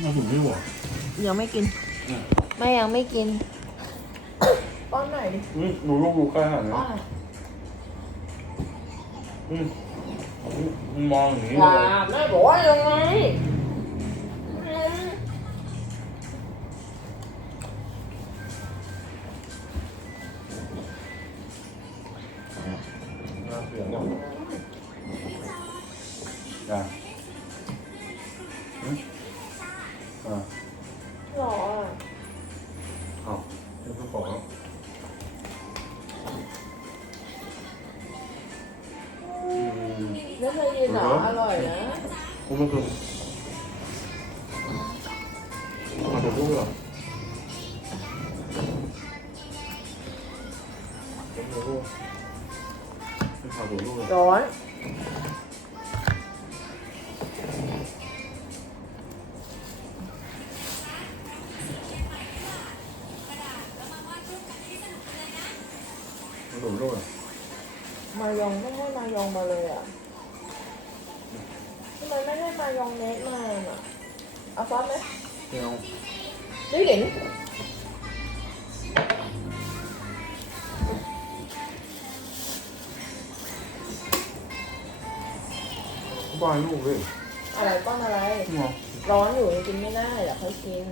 มาถึงไม่หวยังไม่กินเนี่ยไม่ยังไม่กิน ป้อนหน่อยดิอืมดูลูกดูใกล้ขนาดนี้ป้อนหน่อยอืมอืมมองอย่างนี้อเลย่ายแม่บอกว่ายังไงอืมน่าเสียงเนี่ยจ้า เอาเดี๋ยวก็บอกแล้วอืมไม่เร้อนมาดูลูกเลยมายองไม่ให้มายองมาเลยอะทำไมไม่ให้มายองเนสมาอะเอาซอสไหมไม่เอานี่หลินบ้านลูกเลยอะไรป้อนอะไรไม่เอาร้อนอยู่ยังกินไม่ได้อยากให้กิน